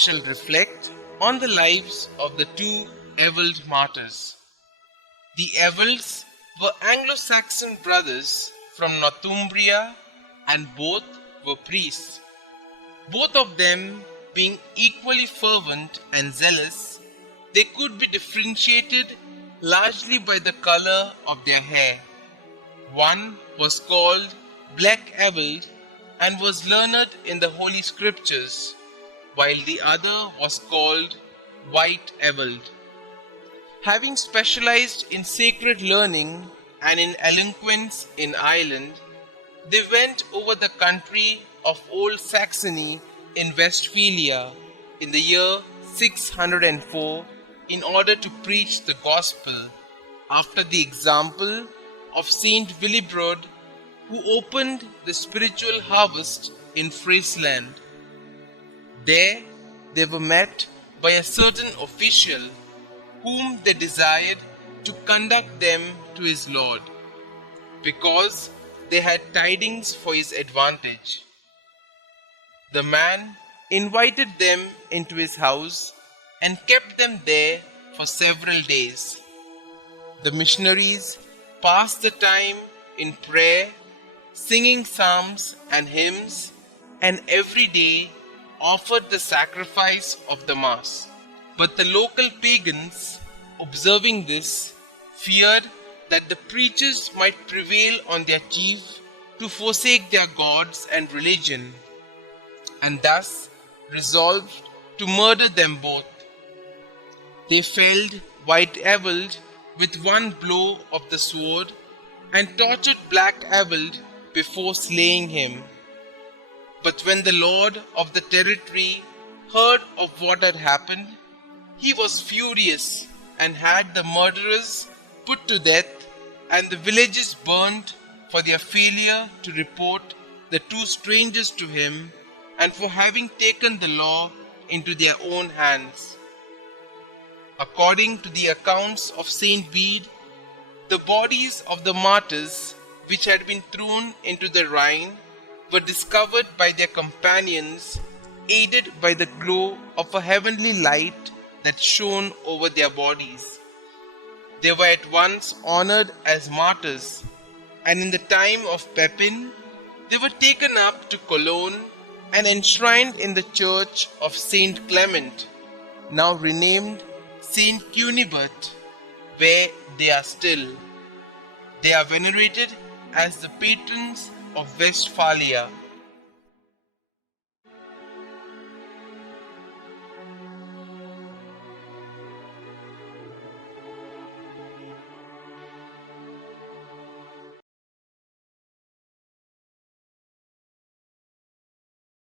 we shall reflect on the lives of the Two Ewald Martyrs. The Ewalds were Anglo-Saxon brothers from Northumbria, and both were priests. Both of them being equally fervent and zealous, they could be differentiated largely by the color of their hair. One was called Black Ewald and was learned in the Holy Scriptures, while the other was called White Ewald. Having specialized in sacred learning and in eloquence in Ireland, they went over the country of Old Saxony in Westphalia in the year 604 in order to preach the gospel, after the example of Saint Willibrord, who opened the spiritual harvest in Friesland. There they were met by a certain official whom they desired to conduct them to his Lord, because they had tidings for his advantage. The man invited them into his house and kept them there for several days. The missionaries passed the time in prayer, singing psalms and hymns, and every day offered the sacrifice of the Mass. But the local pagans, observing this, feared that the preachers might prevail on their chief to forsake their gods and religion, and thus resolved to murder them both. They felled White Ewald with one blow of the sword and tortured Black Ewald before slaying him. But when the lord of the territory heard of what had happened, he was furious and had the murderers put to death and the villages burnt for their failure to report the two strangers to him and for having taken the law into their own hands. According to the accounts of Saint Bede, the bodies of the martyrs which had been thrown into the Rhine were discovered by their companions, aided by the glow of a heavenly light that shone over their bodies. They were at once honored as martyrs, and in the time of Pepin, they were taken up to Cologne and enshrined in the church of Saint Clement, now renamed Saint Cunibert, where they are still. They are venerated as the patrons of Westphalia.